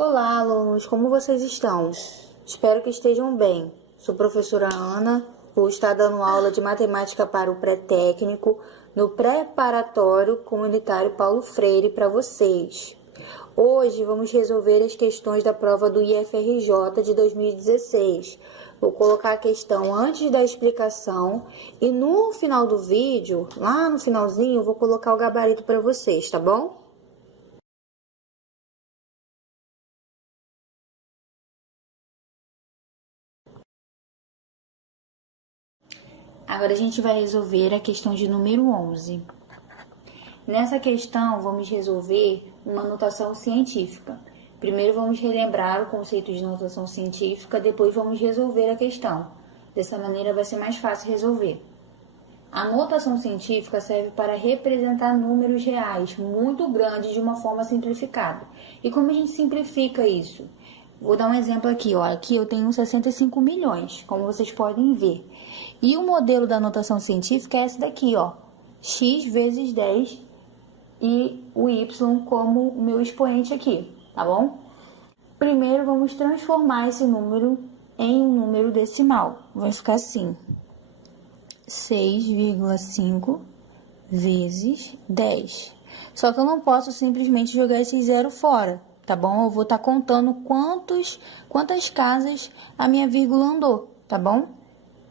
Olá, alunos, como vocês estão? Espero que estejam bem. Sou professora Ana, vou estar dando aula de matemática para o pré-técnico no preparatório comunitário Paulo Freire para vocês. Hoje vamos resolver as questões da prova do IFRJ de 2016. Vou colocar a questão antes da explicação e no final do vídeo, lá no finalzinho, eu vou colocar o gabarito para vocês, tá bom? Agora a gente vai resolver a questão de número 11. Nessa questão, vamos resolver uma notação científica. Primeiro vamos relembrar o conceito de notação científica, depois vamos resolver a questão. Dessa maneira vai ser mais fácil resolver. A notação científica serve para representar números reais muito grandes de uma forma simplificada. E como a gente simplifica isso? Vou dar um exemplo aqui, ó. Aqui eu tenho 65 milhões, como vocês podem ver. E o modelo da notação científica é esse daqui, ó. X vezes 10 e o Y como o meu expoente aqui, tá bom? Primeiro vamos transformar esse número em um número decimal. Vai ficar assim: 6,5 vezes 10. Só que eu não posso simplesmente jogar esse zero fora, tá bom? Eu vou estar contando quantas casas a minha vírgula andou, tá bom?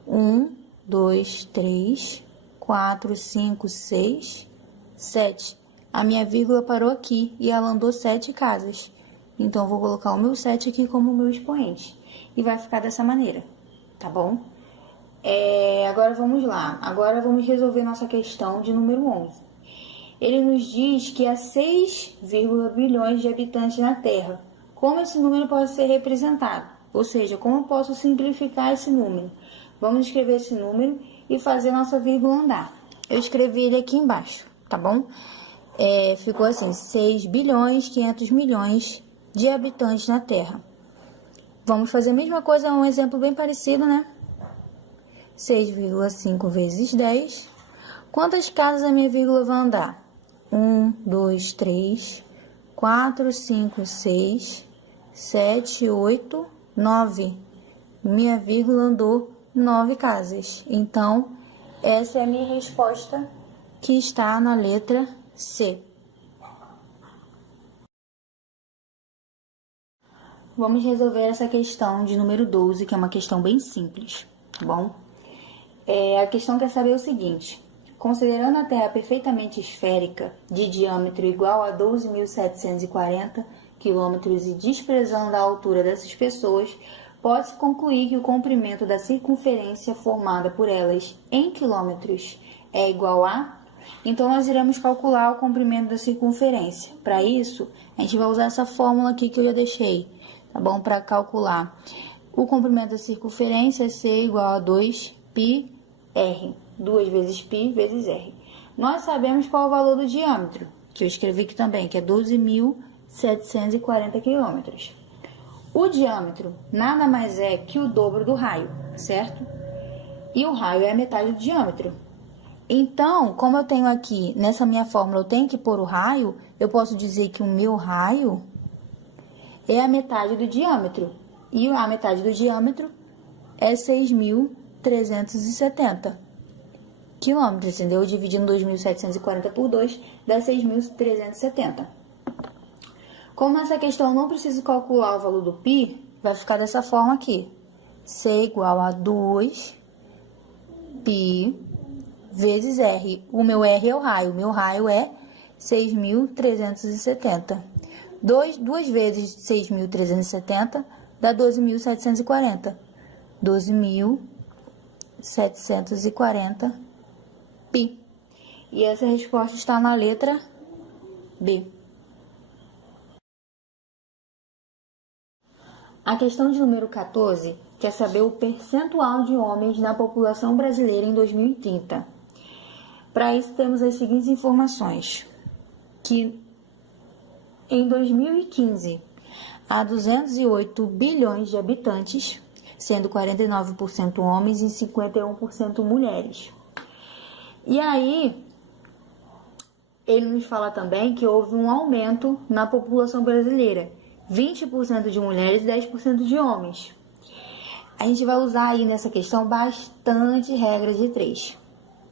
1, 2, 3, 4, 5, 6, 7. A minha vírgula parou aqui e ela andou 7 casas. Então, eu vou colocar o meu 7 aqui como meu expoente. E vai ficar dessa maneira, tá bom? Agora vamos lá. Agora vamos resolver nossa questão de número 11. Ele nos diz que há 6, bilhões de habitantes na Terra. Como esse número pode ser representado? Ou seja, como eu posso simplificar esse número? Vamos escrever esse número e fazer nossa vírgula andar. Eu escrevi ele aqui embaixo, tá bom? Ficou assim: 6 bilhões 500 milhões de habitantes na Terra. Vamos fazer a mesma coisa, um exemplo bem parecido, né? 6,5 vezes 10. Quantas casas a minha vírgula vai andar? 1, 2, 3, 4, 5, 6, 7, 8, 9. Minha vírgula andou 9 casas. Então, essa é a minha resposta que está na letra C. Vamos resolver essa questão de número 12, que é uma questão bem simples, tá bom? A questão quer saber o seguinte: considerando a Terra perfeitamente esférica, de diâmetro igual a 12.740 quilômetros e desprezando a altura dessas pessoas, pode-se concluir que o comprimento da circunferência formada por elas em quilômetros é igual a... Então, nós iremos calcular o comprimento da circunferência. Para isso, a gente vai usar essa fórmula aqui que eu já deixei, tá bom? Para calcular o comprimento da circunferência é C igual a 2πr. 2 vezes π vezes r. Nós sabemos qual é o valor do diâmetro, que eu escrevi aqui também, que é 12.740 quilômetros. O diâmetro nada mais é que o dobro do raio, certo? E o raio é a metade do diâmetro. Então, como eu tenho aqui, nessa minha fórmula, eu tenho que pôr o raio, eu posso dizer que o meu raio é a metade do diâmetro. E a metade do diâmetro é 6.370 quilômetros, entendeu? Dividindo 2.740 por 2, dá 6.370. Como essa questão eu não preciso calcular o valor do π, vai ficar dessa forma aqui. C igual a 2π vezes r. O meu r é o raio. O meu raio é 6.370. 2 vezes 6.370 dá 12.740. 12.740 π. E essa resposta está na letra B. A questão de número 14 quer saber o percentual de homens na população brasileira em 2030. Para isso, temos as seguintes informações: que em 2015 há 208 bilhões de habitantes, sendo 49% homens e 51% mulheres. E aí, ele nos fala também que houve um aumento na população brasileira, 20% de mulheres e 10% de homens. A gente vai usar aí nessa questão bastante regra de 3,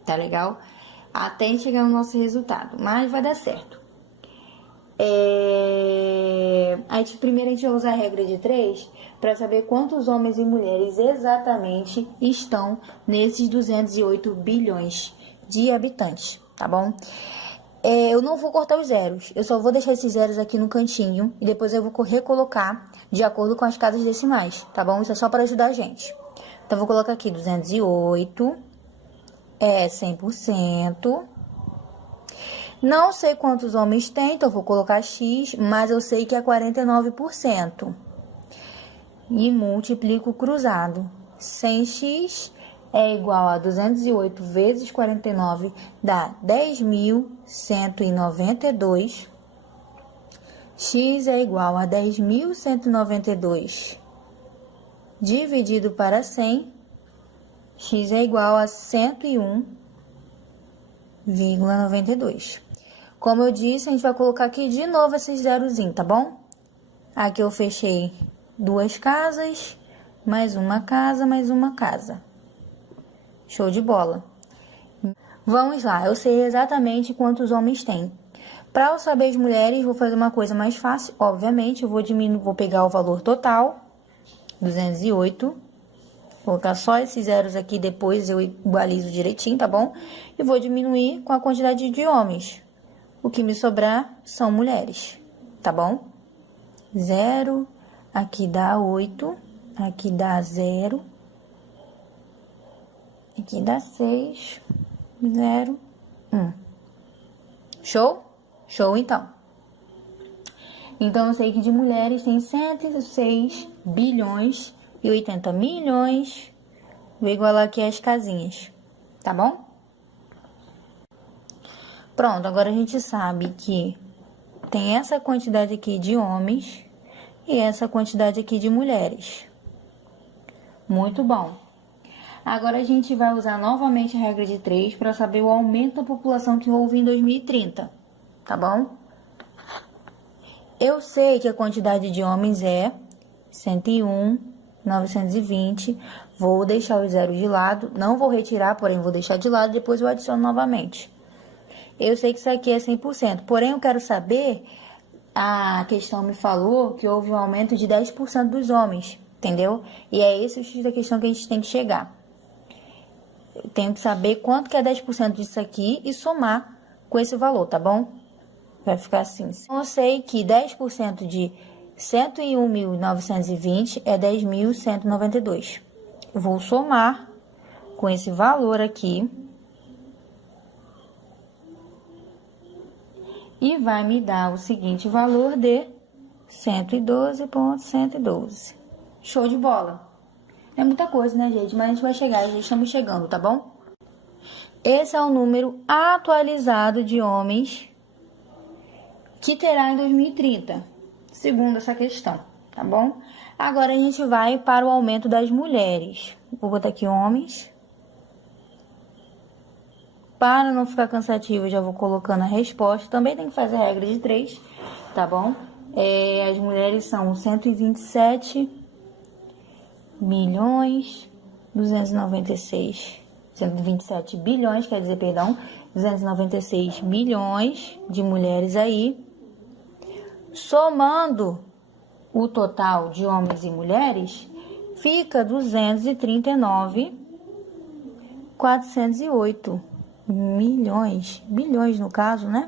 tá legal? Até chegar no nosso resultado, mas vai dar certo. Primeiro a gente vai usar a regra de 3 para saber quantos homens e mulheres exatamente estão nesses 208 bilhões de habitantes, tá bom? Eu não vou cortar os zeros, eu só vou deixar esses zeros aqui no cantinho e depois eu vou recolocar de acordo com as casas decimais, tá bom? Isso é só para ajudar a gente. Então, vou colocar aqui 208, 100%. Não sei quantos homens tem, então vou colocar X, mas eu sei que é 49%. E multiplico cruzado. 100x é igual a 208 vezes 49, dá 10.192. X é igual a 10.192 dividido para 100. X é igual a 101,92. Como eu disse, a gente vai colocar aqui de novo esses zerozinhos, tá bom? Aqui eu fechei 2 casas, mais uma casa, mais uma casa. Show de bola. Vamos lá, eu sei exatamente quantos homens tem. Para eu saber as mulheres, vou fazer uma coisa mais fácil. Obviamente, eu vou pegar o valor total, 208. Vou colocar só esses zeros aqui, depois eu igualizo direitinho, tá bom? E vou diminuir com a quantidade de homens. O que me sobrar são mulheres, tá bom? 0, aqui dá 8, aqui dá 0, aqui dá 6, 0, 1. Show? Show, então. Então, eu sei que de mulheres tem 106 bilhões e 80 milhões. Vou igualar aqui as casinhas, tá bom? Pronto, agora a gente sabe que tem essa quantidade aqui de homens e essa quantidade aqui de mulheres. Muito bom. Agora a gente vai usar novamente a regra de 3 para saber o aumento da população que houve em 2030, tá bom? Eu sei que a quantidade de homens é 101.920. Vou deixar os zeros de lado, não vou retirar, porém vou deixar de lado e depois eu adiciono novamente. Eu sei que isso aqui é 100%, porém eu quero saber, a questão me falou que houve um aumento de 10% dos homens, entendeu? E é esse o X da questão que a gente tem que chegar. Eu tenho que saber quanto que é 10% disso aqui e somar com esse valor, tá bom? Vai ficar assim. Eu sei que 10% de 101.920 é 10.192. Eu vou somar com esse valor aqui. E vai me dar o seguinte valor de 112,112. Show de bola. É muita coisa, né, gente? Mas a gente vai chegar, já estamos chegando, tá bom? Esse é o número atualizado de homens que terá em 2030, segundo essa questão, tá bom? Agora a gente vai para o aumento das mulheres. Vou botar aqui homens. Para não ficar cansativo, já vou colocando a resposta. Também tem que fazer a regra de 3, tá bom? As mulheres são 127 milhões, 296, 127 bilhões, quer dizer, perdão, 296 milhões de mulheres aí. Somando o total de homens e mulheres, fica 239.408 milhões, bilhões no caso, né?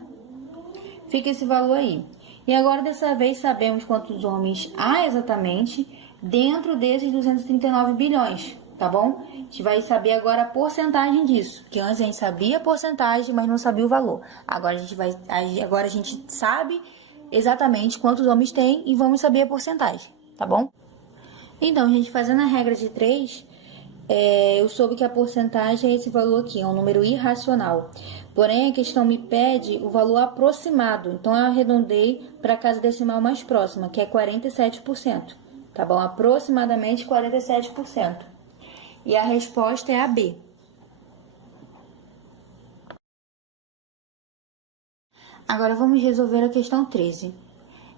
Fica esse valor aí. E agora, dessa vez, sabemos quantos homens há exatamente dentro desses 239 bilhões, tá bom? A gente vai saber agora a porcentagem disso, porque antes a gente sabia a porcentagem, mas não sabia o valor. Agora a gente sabe exatamente quantos homens tem e vamos saber a porcentagem, tá bom? Então, gente, fazendo a regra de 3, eu soube que a porcentagem é esse valor aqui, é um número irracional. Porém, a questão me pede o valor aproximado, então eu arredondei para a casa decimal mais próxima, que é 47%, tá bom? Aproximadamente 47%. E a resposta é a B. Agora vamos resolver a questão 13.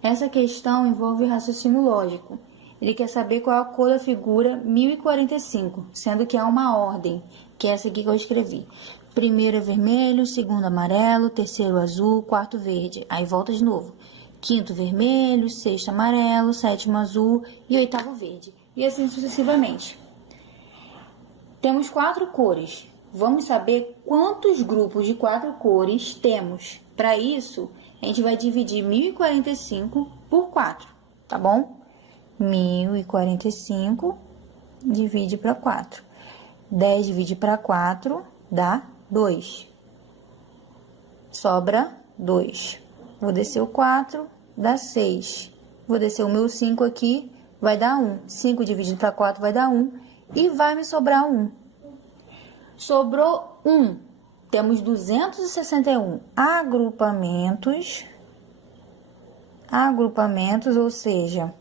Essa questão envolve raciocínio lógico. Ele quer saber qual é a cor da figura 1045, sendo que há uma ordem, que é essa aqui que eu escrevi. Primeiro é vermelho, segundo amarelo, terceiro azul, quarto verde. Aí volta de novo. Quinto vermelho, sexto amarelo, sétimo azul e oitavo verde. E assim sucessivamente. Temos 4 cores. Vamos saber quantos grupos de 4 cores temos. Para isso, a gente vai dividir 1045 por 4, tá bom? 1045 divide para 4. 10 divide para 4 dá 2. Sobra 2. Vou descer o 4, dá 6. Vou descer o meu 5 aqui, vai dar 1. 5 dividido para 4 vai dar 1. E vai me sobrar 1. Sobrou 1. Temos 261 agrupamentos. Ou seja,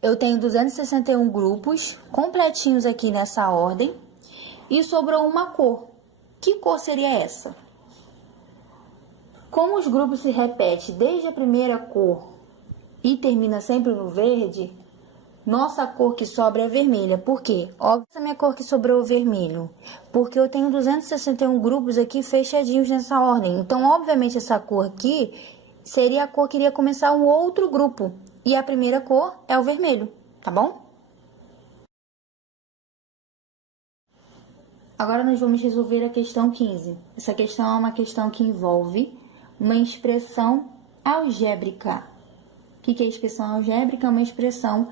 eu tenho 261 grupos completinhos aqui nessa ordem. E sobrou uma cor. Que cor seria essa? Como os grupos se repetem desde a primeira cor e termina sempre no verde, nossa cor que sobra é vermelha. Por quê? Óbvio que a minha cor que sobrou é o vermelho. Porque eu tenho 261 grupos aqui fechadinhos nessa ordem. Então, obviamente, essa cor aqui seria a cor que iria começar um outro grupo. E a primeira cor é o vermelho, tá bom? Agora nós vamos resolver a questão 15. Essa questão é uma questão que envolve uma expressão algébrica. O que é expressão algébrica? É uma expressão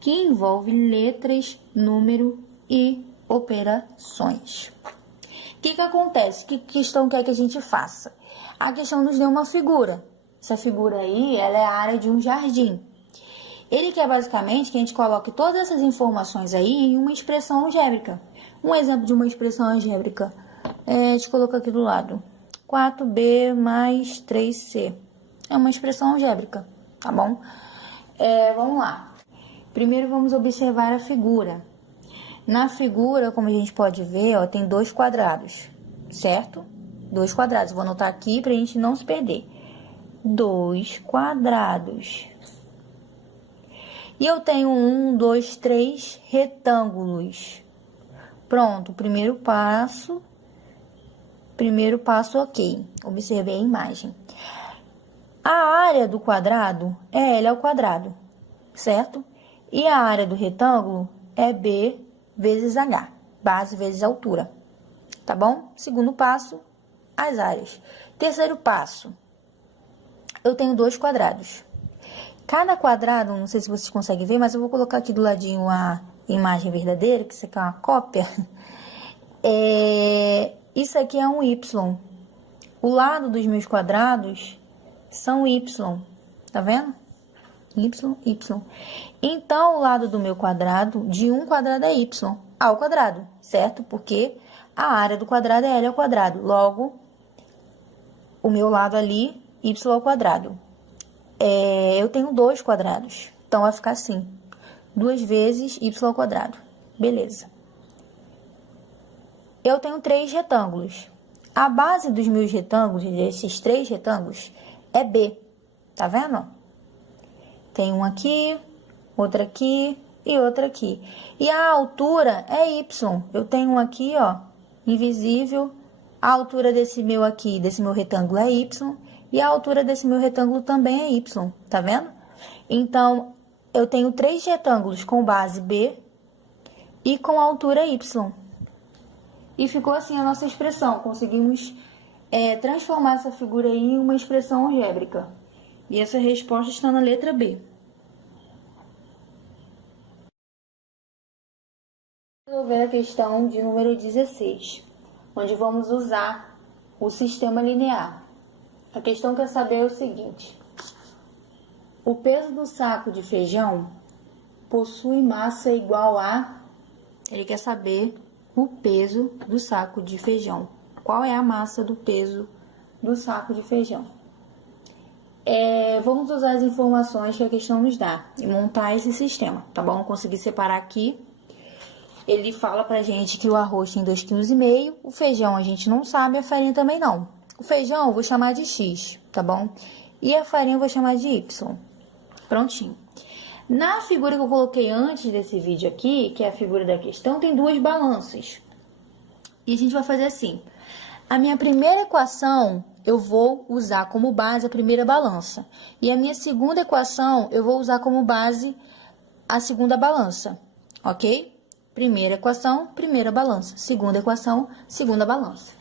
que envolve letras, número e operações. O que acontece? Que questão quer que a gente faça? A questão nos deu uma figura. Essa figura aí, ela é a área de um jardim. Ele quer basicamente que a gente coloque todas essas informações aí em uma expressão algébrica. Um exemplo de uma expressão algébrica, deixa eu colocar aqui do lado. 4b mais 3c. É uma expressão algébrica, tá bom? Vamos lá. Primeiro vamos observar a figura. Na figura, como a gente pode ver, ó, tem 2 quadrados, certo? 2 quadrados. Vou anotar aqui pra gente não se perder. 2 quadrados. E eu tenho 1, 2, 3 retângulos. Pronto, primeiro passo ok. Observei a imagem. A área do quadrado é L ao quadrado, certo? E a área do retângulo é B vezes H, base vezes altura, tá bom? Segundo passo, as áreas. Terceiro passo, eu tenho 2 quadrados. Cada quadrado, não sei se vocês conseguem ver, mas eu vou colocar aqui do ladinho a imagem verdadeira, que isso aqui é uma cópia. Isso aqui é um Y. O lado dos meus quadrados são Y, tá vendo? Y, Y. Então, o lado do meu quadrado, de um quadrado é Y ao quadrado, certo? Porque a área do quadrado é L ao quadrado. Logo, o meu lado ali, Y ao quadrado. Eu tenho 2 quadrados, então vai ficar assim. 2 vezes Y ao quadrado. Beleza. Eu tenho 3 retângulos. A base dos meus retângulos, desses 3 retângulos, é B. Tá vendo? Tem um aqui, outra aqui e outra aqui. E a altura é Y. Eu tenho um aqui, ó, invisível. A altura desse meu aqui, desse meu retângulo é Y. E a altura desse meu retângulo também é Y. Tá vendo? Então, eu tenho 3 retângulos com base B e com altura Y. E ficou assim a nossa expressão. Conseguimos transformar essa figura aí em uma expressão algébrica. E essa resposta está na letra B. Vamos resolver a questão de número 16, onde vamos usar o sistema linear. A questão quer saber o seguinte: o peso do saco de feijão possui massa igual a... Ele quer saber o peso do saco de feijão. Qual é a massa do peso do saco de feijão? Vamos usar as informações que a questão nos dá e montar esse sistema, tá bom? Consegui separar aqui. Ele fala pra gente que o arroz tem 2,5 kg, o feijão a gente não sabe, a farinha também não. O feijão eu vou chamar de X, tá bom? e a farinha eu vou chamar de Y. Prontinho. Na figura que eu coloquei antes desse vídeo aqui, que é a figura da questão, tem duas balanças. E a gente vai fazer assim. A minha primeira equação, eu vou usar como base a primeira balança. E a minha segunda equação, eu vou usar como base a segunda balança. Ok? Primeira equação, primeira balança. Segunda equação, segunda balança.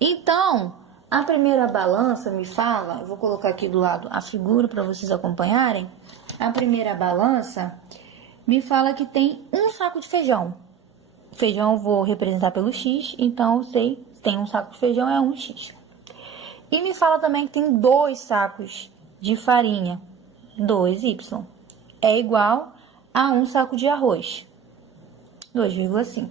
Então, a primeira balança me fala, eu vou colocar aqui do lado a figura para vocês acompanharem. A primeira balança me fala que tem um saco de feijão. Feijão eu vou representar pelo X, então eu sei, se tem um saco de feijão é 1x. E me fala também que tem 2 sacos de farinha, 2y. É igual a 1 saco de arroz, 2,5.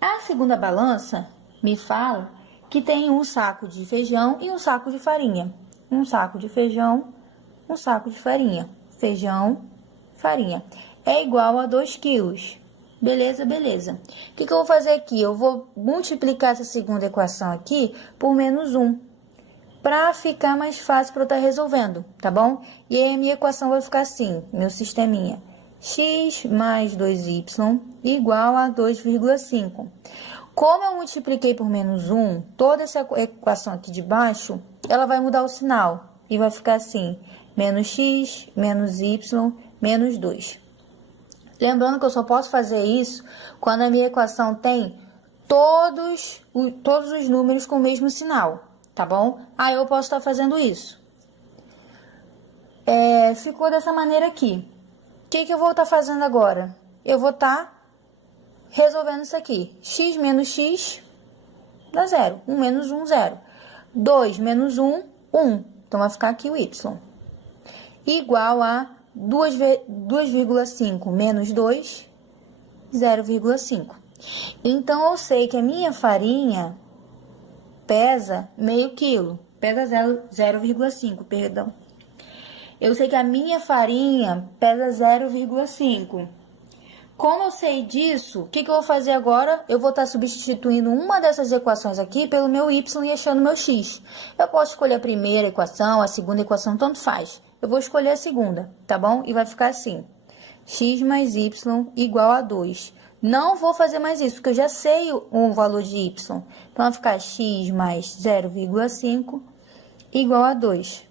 A segunda balança me fala que tem um saco de feijão e um saco de farinha. Um saco de feijão, um saco de farinha. Feijão, farinha. É igual a 2 quilos. Beleza, beleza. O que eu vou fazer aqui? Eu vou multiplicar essa segunda equação aqui por menos 1. Para ficar mais fácil para eu estar resolvendo, tá bom? E aí a minha equação vai ficar assim, meu sisteminha. X mais 2y igual a 2,5. Como eu multipliquei por menos 1, toda essa equação aqui de baixo, ela vai mudar o sinal. E vai ficar assim, menos x, menos y, menos 2. Lembrando que eu só posso fazer isso quando a minha equação tem todos os números com o mesmo sinal, tá bom? Aí eu posso estar fazendo isso. Ficou dessa maneira aqui. O que eu vou estar fazendo agora? Eu vou estar resolvendo isso aqui. X menos x dá 0. 1 menos 1, 0. 2 menos 1, 1. Então, vai ficar aqui o y. Igual a 2,5 menos 2, 0,5. Então, eu sei que a minha farinha pesa meio quilo. Pesa 0,5, perdão. Eu sei que a minha farinha pesa 0,5. Como eu sei disso, o que eu vou fazer agora? Eu vou estar substituindo uma dessas equações aqui pelo meu y e achando meu x. Eu posso escolher a primeira equação, a segunda equação, tanto faz. Eu vou escolher a segunda, tá bom? E vai ficar assim, x mais y igual a 2. Não vou fazer mais isso, porque eu já sei o valor de y. Então, vai ficar x mais 0,5 igual a 2.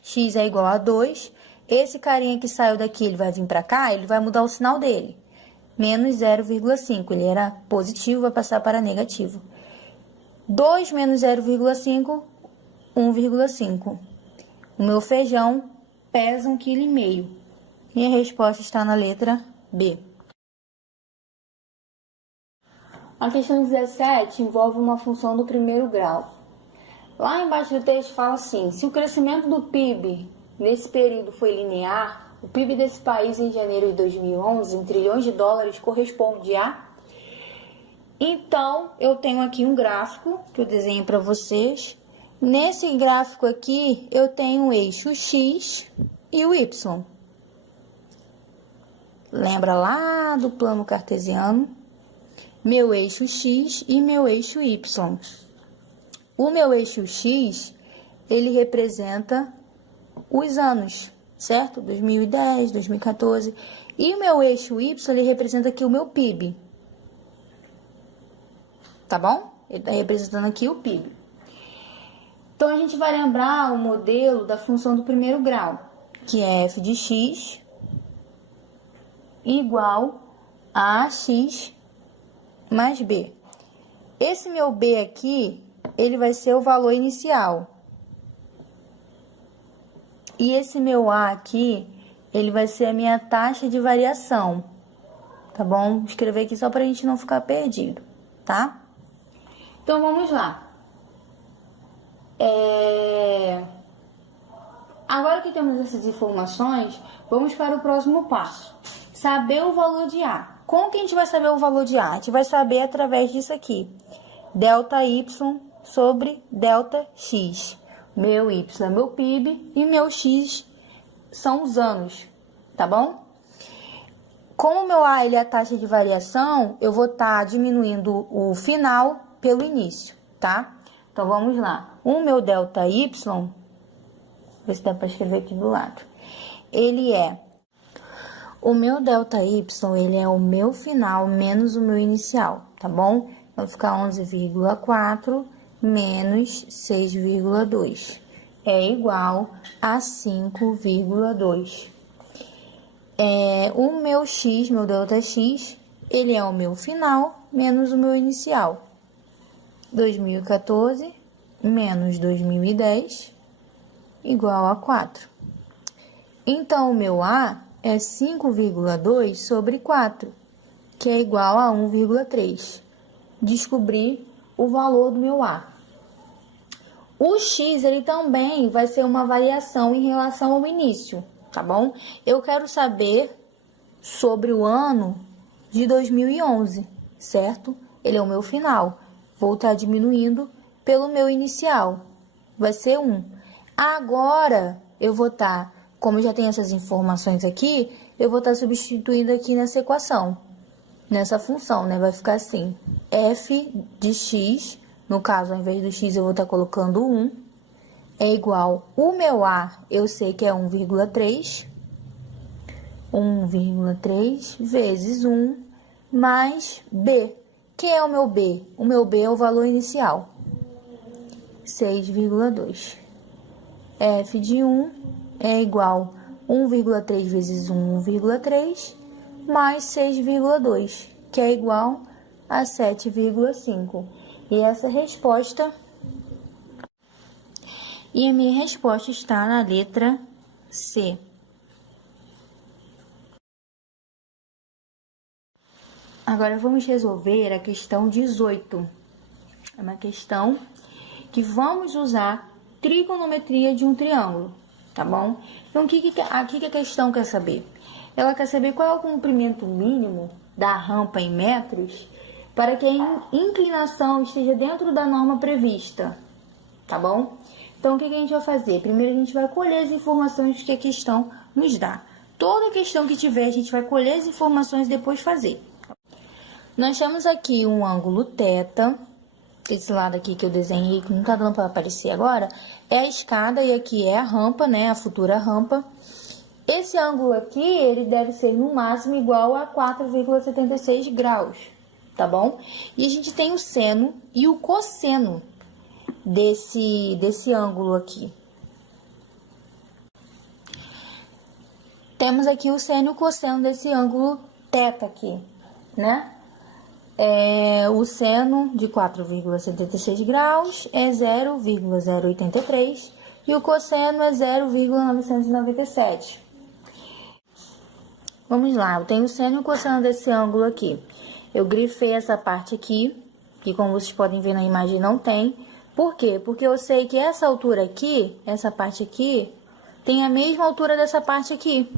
X é igual a 2. Esse carinha que saiu daqui, ele vai vir para cá, ele vai mudar o sinal dele. Menos 0,5. Ele era positivo, vai passar para negativo. 2 menos 0,5, 1,5. O meu feijão pesa 1,5 kg. Minha resposta está na letra B. A questão 17 envolve uma função do primeiro grau. Lá embaixo do texto fala assim, se o crescimento do PIB nesse período foi linear, o PIB desse país em janeiro de 2011, em trilhões de dólares, corresponde a... Então, eu tenho aqui um gráfico que eu desenho para vocês. Nesse gráfico aqui, eu tenho o eixo X e o Y. Lembra lá do plano cartesiano? Meu eixo X e meu eixo Y. O meu eixo X, ele representa os anos, certo? 2010, 2014. E o meu eixo Y, ele representa aqui o meu PIB. Tá bom? Ele está representando aqui o PIB. Então, a gente vai lembrar o modelo da função do primeiro grau, que é f de x igual a x mais b. Esse meu b aqui, ele vai ser o valor inicial. E esse meu A aqui, ele vai ser a minha taxa de variação. Tá bom? Vou escrever aqui só para a gente não ficar perdido, tá? Então, vamos lá. Agora que temos essas informações, vamos para o próximo passo. Saber o valor de A. Como que a gente vai saber o valor de A? A gente vai saber através disso aqui. Delta Y sobre delta X. Meu Y é meu PIB e meu X são os anos, tá bom? Como o meu A ele é a taxa de variação, eu vou estar diminuindo o final pelo início, tá? Então, vamos lá. O meu delta Y ver se dá para escrever aqui do lado. Ele é... O meu ΔY, ele é o meu final menos o meu inicial, tá bom? Vai ficar 11,4 menos 6,2. É igual a 5,2. O meu x, meu ΔX, ele é o meu final menos o meu inicial. 2014 menos 2010 igual a 4. Então, o meu A é 5,2 sobre 4, que é igual a 1,3. Descobri o valor do meu A. O x, ele também vai ser uma variação em relação ao início, tá bom? Eu quero saber sobre o ano de 2011, certo? Ele é o meu final. Vou estar diminuindo pelo meu inicial. Vai ser 1. Agora, eu vou estar, como eu já tenho essas informações aqui, eu vou estar substituindo aqui nessa equação, nessa função, né? Vai ficar assim, f de x, no caso, ao invés do x, eu vou estar colocando 1, é igual, o meu A, eu sei que é 1,3, 1,3 vezes 1 mais B. Quem é o meu B? O meu B é o valor inicial, 6,2. F de 1 é igual 1,3 vezes 1, 1,3, mais 6,2, que é igual a 7,5. E essa resposta... E a minha resposta está na letra C. Agora, vamos resolver a questão 18. É uma questão que vamos usar trigonometria de um triângulo, tá bom? Então, o que a questão quer saber? Ela quer saber qual é o comprimento mínimo da rampa em metros para que a inclinação esteja dentro da norma prevista, tá bom? Então, o que a gente vai fazer? Primeiro, a gente vai colher as informações que a questão nos dá. Toda questão que tiver, a gente vai colher as informações e depois fazer. Nós temos aqui um ângulo θ. Esse lado aqui que eu desenhei, que não tá dando para aparecer agora, é a escada e aqui é a rampa, né? A futura rampa. Esse ângulo aqui, ele deve ser no máximo igual a 4,76 graus, tá bom? E a gente tem o seno e o cosseno desse ângulo aqui. Temos aqui o seno e o cosseno desse ângulo θ aqui, né? O seno de 4,76 graus é 0,083 e o cosseno é 0,997. Vamos lá, eu tenho o seno e o cosseno desse ângulo aqui. Eu grifei essa parte aqui, que como vocês podem ver na imagem não tem. Por quê? Porque eu sei que essa altura aqui, essa parte aqui, tem a mesma altura dessa parte aqui,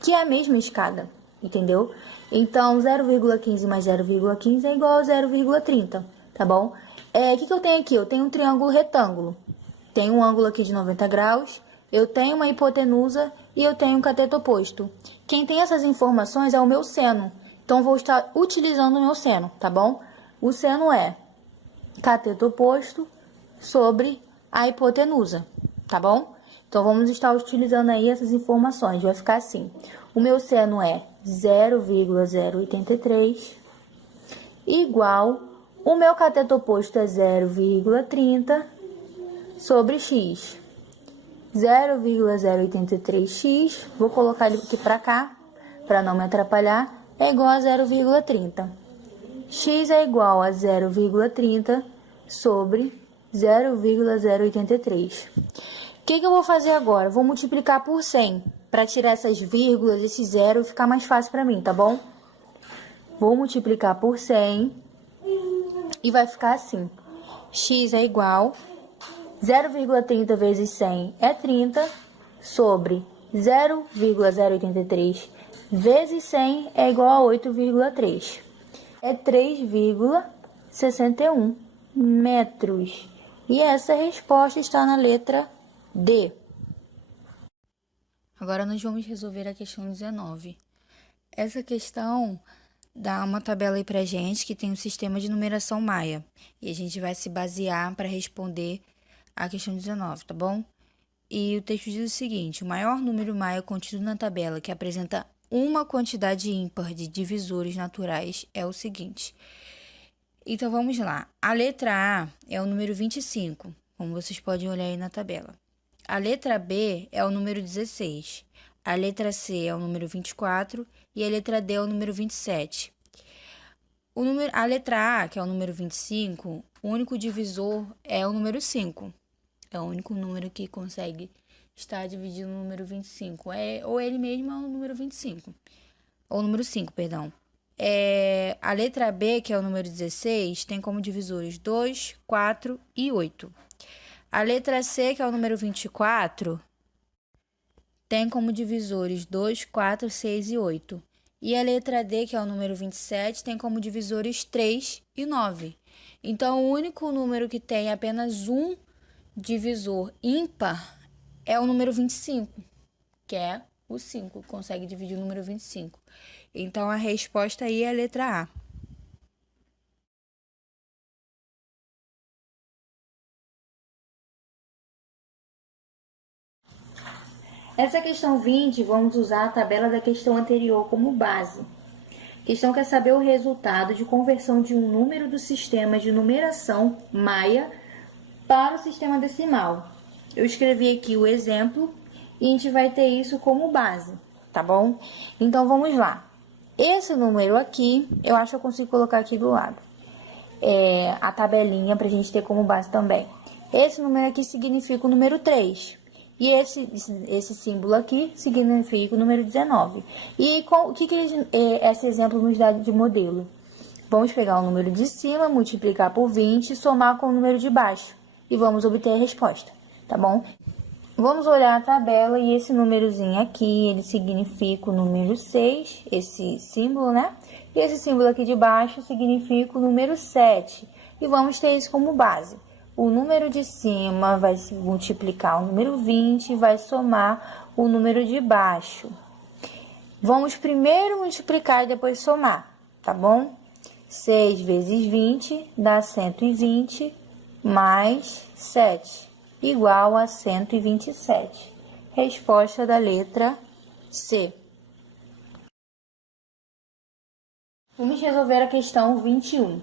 que é a mesma escada, entendeu? Então, 0,15 mais 0,15 é igual a 0,30, tá bom? O que eu tenho aqui? Eu tenho um triângulo retângulo. Tenho um ângulo aqui de 90 graus, eu tenho uma hipotenusa e eu tenho um cateto oposto. Quem tem essas informações é o meu seno. Então, vou estar utilizando o meu seno, tá bom? O seno é cateto oposto sobre a hipotenusa, tá bom? Então, vamos estar utilizando aí essas informações. Vai ficar assim. O meu seno é 0,083 igual, o meu cateto oposto é 0,30 sobre x. 0,083x, vou colocar ele aqui para cá, para não me atrapalhar, é igual a 0,30. X é igual a 0,30 sobre 0,083. O que eu vou fazer agora? Vou multiplicar por 100, para tirar essas vírgulas, esse zero, e ficar mais fácil para mim, tá bom? Vou multiplicar por 100 e vai ficar assim. X é igual 0,30 vezes 100 é 30, sobre 0,083 vezes 100 é igual a 8,3. É 3,61 metros. E essa resposta está na letra D. Agora nós vamos resolver a questão 19. Essa questão dá uma tabela aí pra gente que tem um sistema de numeração Maia. E a gente vai se basear para responder a questão 19, tá bom? e o texto diz o seguinte: o maior número maia contido na tabela que apresenta uma quantidade ímpar de divisores naturais é o seguinte. Então, vamos lá. A letra A é o número 25, como vocês podem olhar aí na tabela. A letra B é o número 16. A letra C é o número 24 e a letra D é o número 27. A letra A, que é o número 25, o único divisor é o número 5. É o único número que consegue estar dividido no número 25. Ou ele mesmo é o número 25. Ou o número 5, perdão. A letra B, que é o número 16, tem como divisores 2, 4 e 8. A letra C, que é o número 24, tem como divisores 2, 4, 6 e 8. E a letra D, que é o número 27, tem como divisores 3 e 9. Então, o único número que tem apenas um divisor ímpar é o número 25, que é o 5, consegue dividir o número 25. Então, a resposta aí é a letra A. Essa questão 20, vamos usar a tabela da questão anterior como base. A questão quer saber o resultado de conversão de um número do sistema de numeração Maia para o sistema decimal. Eu escrevi aqui o exemplo e a gente vai ter isso como base, tá bom? Então, vamos lá. Esse número aqui, eu acho que eu consigo colocar aqui do lado. A tabelinha para a gente ter como base também. Esse número aqui significa o número 3. E esse símbolo aqui significa o número 19. E o que esse exemplo nos dá de modelo? Vamos pegar o número de cima, multiplicar por 20 e somar com o número de baixo. E vamos obter a resposta, tá bom? Vamos olhar a tabela e esse númerozinho aqui, ele significa o número 6, esse símbolo, né? E esse símbolo aqui de baixo significa o número 7. E vamos ter isso como base. O número de cima vai se multiplicar o número 20 e vai somar o número de baixo. Vamos primeiro multiplicar e depois somar, tá bom? 6 vezes 20 dá 120 mais 7, igual a 127. Resposta da letra C. Vamos resolver a questão 21.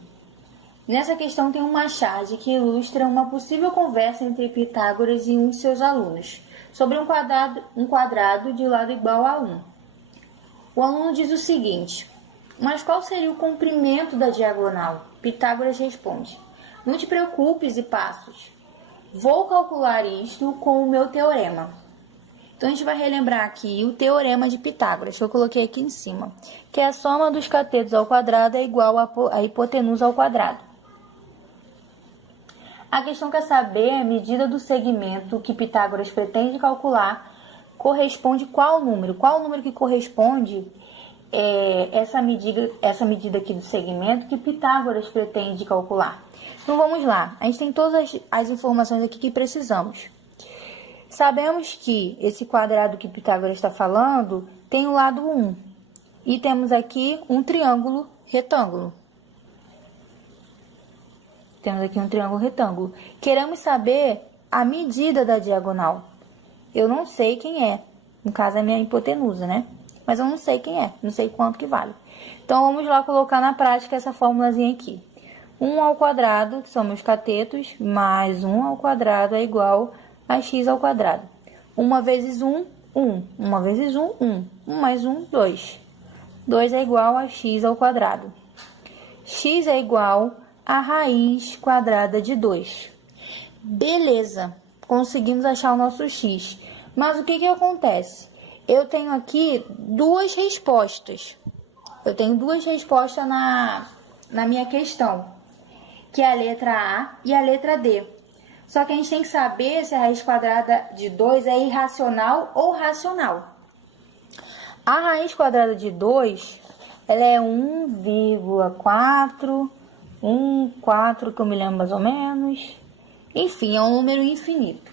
Nessa questão tem uma charge que ilustra uma possível conversa entre Pitágoras e um de seus alunos sobre um quadrado de lado igual a 1. O aluno diz o seguinte: mas qual seria o comprimento da diagonal? Pitágoras responde: não te preocupes e passos. Vou calcular isto com o meu teorema. Então, a gente vai relembrar aqui o teorema de Pitágoras, que eu coloquei aqui em cima, que é a soma dos catetos ao quadrado é igual à hipotenusa ao quadrado. A questão quer saber a medida do segmento que Pitágoras pretende calcular corresponde qual número? Qual o número que corresponde essa medida aqui do segmento que Pitágoras pretende calcular? Então, vamos lá. A gente tem todas as informações aqui que precisamos. Sabemos que esse quadrado que Pitágoras está falando tem o lado 1. E temos aqui um triângulo retângulo. Temos aqui um triângulo retângulo. Queremos saber a medida da diagonal. Eu não sei quem é. No caso, é minha hipotenusa, né? Mas eu não sei quem é. Não sei quanto que vale. Então, vamos lá colocar na prática essa formulazinha aqui. 1 ao quadrado, que são meus catetos, mais 1 ao quadrado é igual a x ao quadrado. 1 vezes 1, 1. 1 vezes 1, 1. 1 mais 1, 2. 2 é igual a x ao quadrado. X é igual a raiz quadrada de 2. Beleza, conseguimos achar o nosso x. Mas o que acontece? Eu tenho aqui duas respostas. Eu tenho duas respostas na minha questão, que é a letra A e a letra D. Só que a gente tem que saber se a raiz quadrada de 2 é irracional ou racional. A raiz quadrada de 2, ela é 1,4, 1,4 que eu me lembro mais ou menos. Enfim, é um número infinito.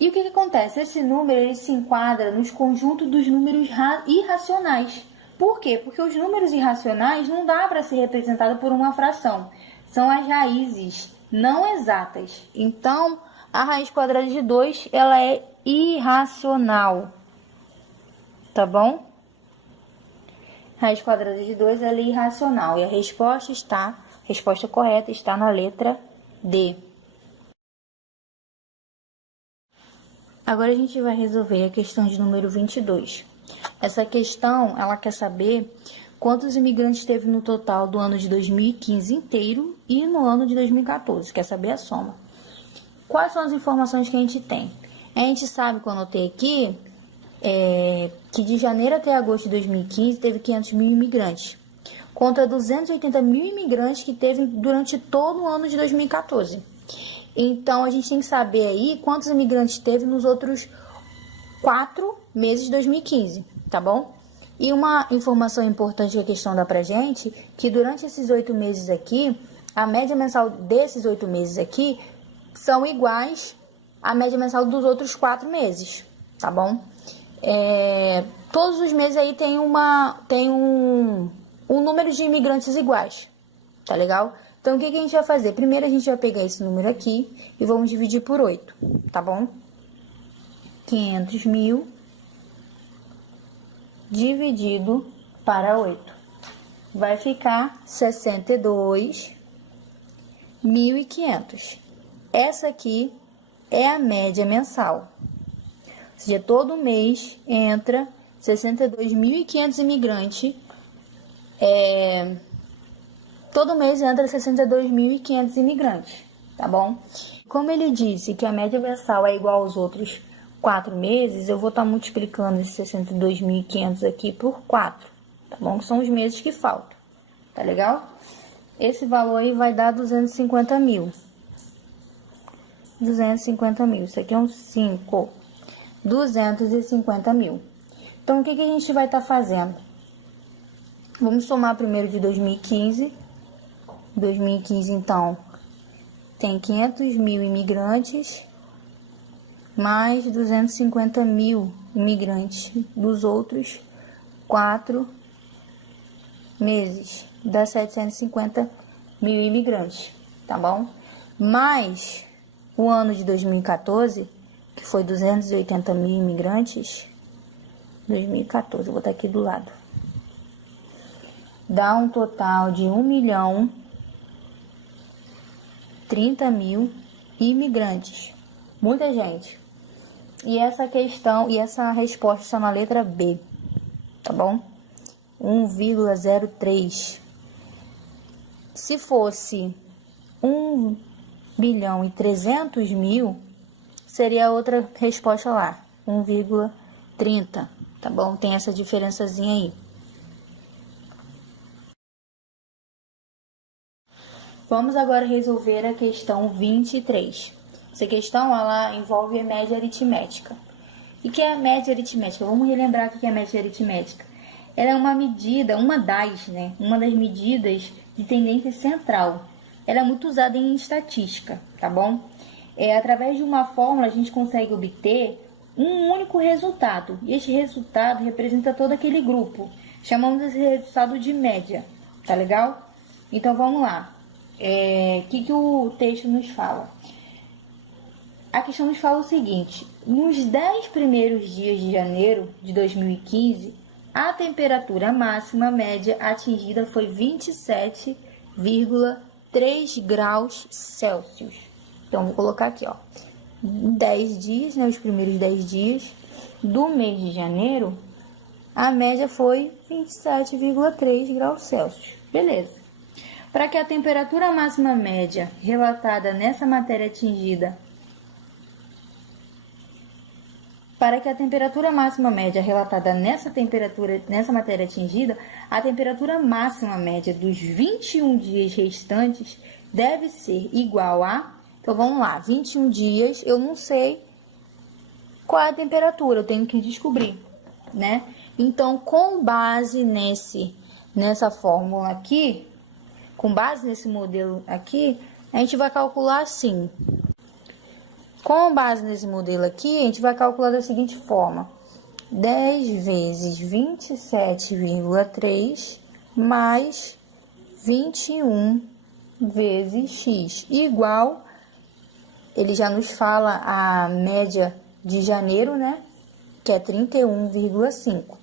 E o que acontece? Esse número ele se enquadra nos conjuntos dos números irracionais. Por quê? Porque os números irracionais não dá para ser representado por uma fração. São as raízes não exatas. Então, A raiz quadrada de 2, ela é irracional, tá bom? Raiz quadrada de 2, ela é irracional. E a resposta correta está na letra D. Agora a gente vai resolver a questão de número 22. Essa questão, ela quer saber quantos imigrantes teve no total do ano de 2015 inteiro e no ano de 2014. Quer saber a soma. Quais são as informações que a gente tem? A gente sabe, que eu anotei aqui, que de janeiro até agosto de 2015 teve 500 mil imigrantes, contra 280 mil imigrantes que teve durante todo o ano de 2014. Então, a gente tem que saber aí quantos imigrantes teve nos outros 4 meses de 2015, tá bom? E uma informação importante que a questão dá pra gente, que durante esses 8 meses aqui, a média mensal desses 8 meses aqui são iguais à média mensal dos outros 4 meses, tá bom? Todos os meses aí tem um número de imigrantes iguais, tá legal? Então, o que a gente vai fazer? Primeiro, a gente vai pegar esse número aqui e vamos dividir por 8, tá bom? 500 mil dividido para 8. Vai ficar 62.500. Essa aqui é a média mensal. Ou seja, todo mês entra 62.500 imigrantes. Todo mês entra 62.500 imigrantes, tá bom? Como ele disse que a média mensal é igual aos outros 4 meses, eu vou estar multiplicando esses 62.500 aqui por 4, tá bom? Que são os meses que faltam, tá legal? Esse valor aí vai dar 250 mil. 250 mil, isso aqui é um 5. 250 mil. Então, o que a gente vai estar fazendo? Vamos somar primeiro de 2015. 2015, então, tem 500 mil imigrantes, mais 250 mil imigrantes dos outros 4 meses. Dá 750 mil imigrantes, tá bom? Mais o ano de 2014, que foi 280 mil imigrantes. 2014, vou botar aqui do lado. Dá um total de 1.030.000 imigrantes. Muita gente. E essa questão, e essa resposta está na letra B, tá bom? 1,03. Se fosse 1.300.000, seria outra resposta lá, 1,30, tá bom? Tem essa diferençazinha aí. Vamos agora resolver a questão 23. Essa questão, ela envolve a média aritmética. E que é a média aritmética? Vamos relembrar o que é a média aritmética. Ela é uma medida, uma das medidas de tendência central. Ela é muito usada em estatística, tá bom? Através de uma fórmula, a gente consegue obter um único resultado. E este resultado representa todo aquele grupo. Chamamos esse resultado de média, tá legal? Então, vamos lá. O que o texto nos fala? A questão nos fala o seguinte: nos 10 primeiros dias de janeiro de 2015, a temperatura máxima média atingida foi 27,3 graus Celsius. Então, vou colocar aqui, ó, 10 dias, né, os primeiros 10 dias do mês de janeiro, a média foi 27,3 graus Celsius. Beleza. Para que a temperatura máxima média relatada nessa matéria atingida Para que a temperatura máxima média relatada nessa matéria atingida, a temperatura máxima média dos 21 dias restantes deve ser igual a... Então, vamos lá, 21 dias, eu não sei qual é a temperatura, eu tenho que descobrir, né? Então, com base nessa fórmula aqui, com base nesse modelo aqui, a gente vai calcular assim... Com base nesse modelo aqui, a gente vai calcular da seguinte forma: 10 vezes 27,3 mais 21 vezes x, igual ele já nos fala a média de janeiro, né? Que é 31,5.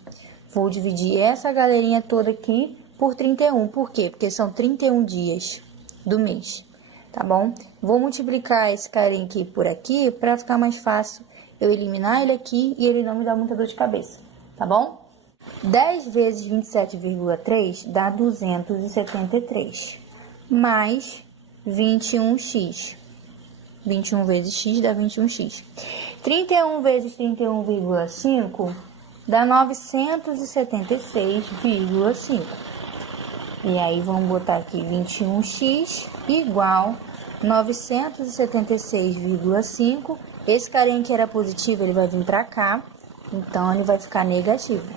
Vou dividir essa galerinha toda aqui por 31. Por quê? Porque são 31 dias do mês, tá bom? Vou multiplicar esse carinha aqui por aqui para ficar mais fácil eu eliminar ele aqui e ele não me dá muita dor de cabeça, tá bom? 10 vezes 27,3 dá 273, mais 21x. 21 vezes x dá 21x. 31 vezes 31,5 dá 976,5. E aí, vamos botar aqui 21x igual 976,5. Esse carinha que era positivo, ele vai vir para cá. Então, ele vai ficar negativo.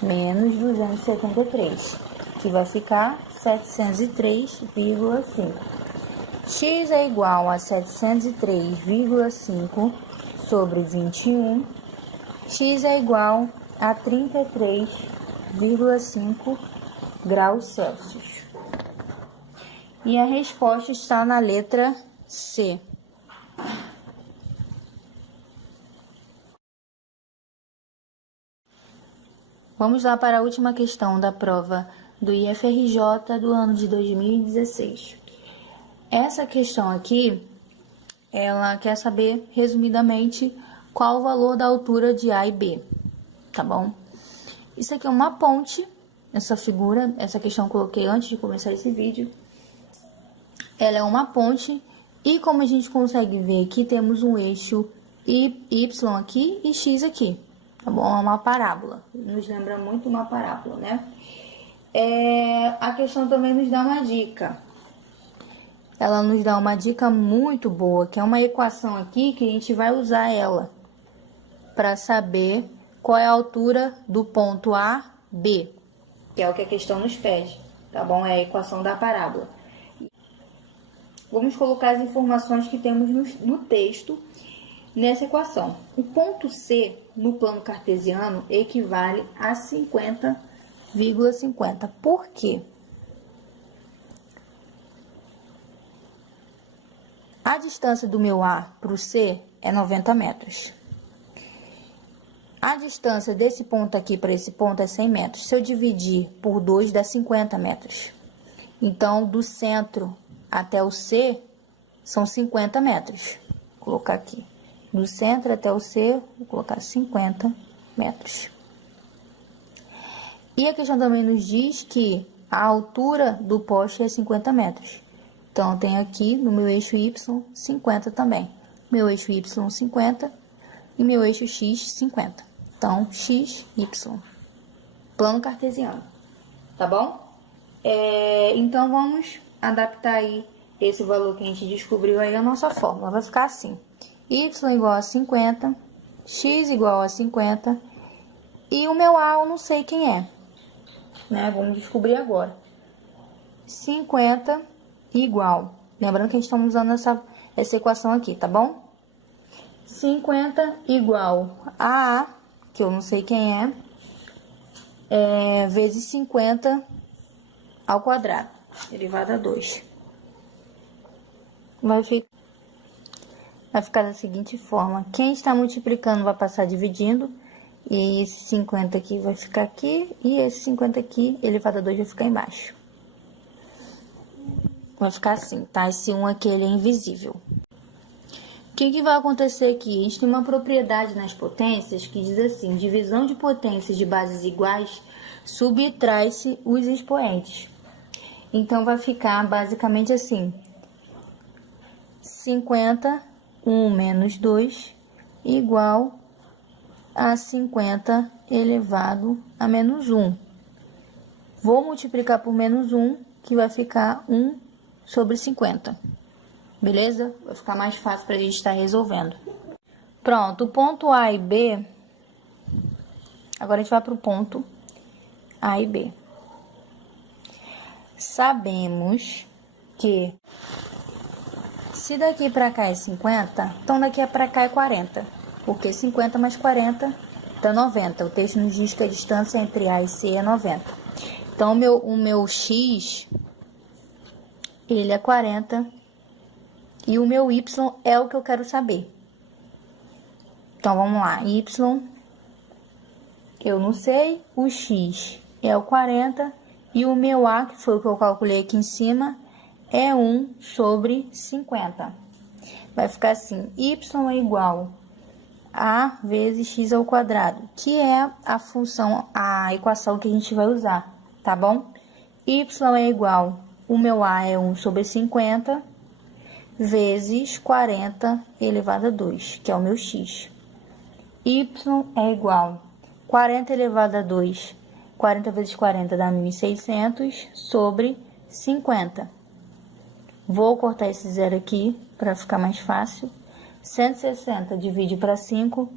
Menos 273, que vai ficar 703,5. X é igual a 703,5 sobre 21. X é igual a 33,5 graus Celsius. E a resposta está na letra C. Vamos lá para a última questão da prova do IFRJ do ano de 2016. Essa questão aqui, ela quer saber, resumidamente, qual o valor da altura de A e B, tá bom? Isso aqui é uma ponte, essa figura, essa questão eu coloquei antes de começar esse vídeo. Ela é uma ponte e como a gente consegue ver aqui, temos um eixo Y aqui e X aqui, tá bom? É uma parábola, nos lembra muito uma parábola, né? A questão também nos dá uma dica. Ela nos dá uma dica muito boa, que é uma equação aqui que a gente vai usar ela para saber qual é a altura do ponto A, B, que é o que a questão nos pede, tá bom? É a equação da parábola. Vamos colocar as informações que temos no texto nessa equação. O ponto C, no plano cartesiano, equivale a 50,50. Por quê? A distância do meu A para o C é 90 metros. A distância desse ponto aqui para esse ponto é 100 metros. Se eu dividir por 2, dá 50 metros. Então, do centro até o C, são 50 metros. Vou colocar aqui. Do centro até o C, vou colocar 50 metros. E a questão também nos diz que a altura do poste é 50 metros. Então, eu tenho aqui no meu eixo Y 50 também. Meu eixo Y 50 e meu eixo X 50. Então, X, Y. Plano cartesiano. Tá bom? Então, vamos adaptar aí esse valor que a gente descobriu aí à nossa fórmula. Vai ficar assim. Y igual a 50, X igual a 50. E o meu A eu não sei quem é. Né? Vamos descobrir agora. 50 igual. Lembrando que a gente está usando essa equação aqui, tá bom? 50 igual a A, que eu não sei quem vezes 50 ao quadrado, elevado a 2. Vai ficar da seguinte forma. Quem está multiplicando vai passar dividindo. E esse 50 aqui vai ficar aqui. E esse 50 aqui, elevado a 2, vai ficar embaixo. Vai ficar assim, tá? Esse 1 aqui, ele é invisível. O que vai acontecer aqui? A gente tem uma propriedade nas potências que diz assim: divisão de potências de bases iguais, subtrai-se os expoentes. Então, vai ficar basicamente assim: 50, 1 menos 2, igual a 50 elevado a menos 1. Vou multiplicar por menos 1, que vai ficar 1 sobre 50. Beleza? Vai ficar mais fácil para a gente estar resolvendo. Pronto, o ponto A e B. Agora a gente vai para o ponto A e B. Sabemos que se daqui para cá é 50, então daqui para cá é 40. Porque 50 mais 40 dá 90. O texto nos diz que a distância entre A e C é 90. Então, o meu X, ele é 40 E o meu y é o que eu quero saber. Então, vamos lá. Y, eu não sei. O x é o 40. E o meu a, que foi o que eu calculei aqui em cima, é 1 sobre 50. Vai ficar assim, y é igual a vezes x ao quadrado, que é a função, a equação que a gente vai usar, tá bom? Y é igual, o meu a é 1 sobre 50, vezes 40 elevado a 2, que é o meu x. Y é igual 40 elevado a 2, 40 vezes 40 dá 1.600, sobre 50. Vou cortar esse zero aqui, para ficar mais fácil. 160 divide para 5,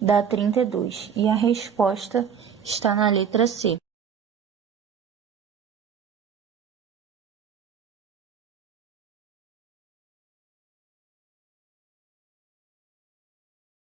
dá 32. E a resposta está na letra C.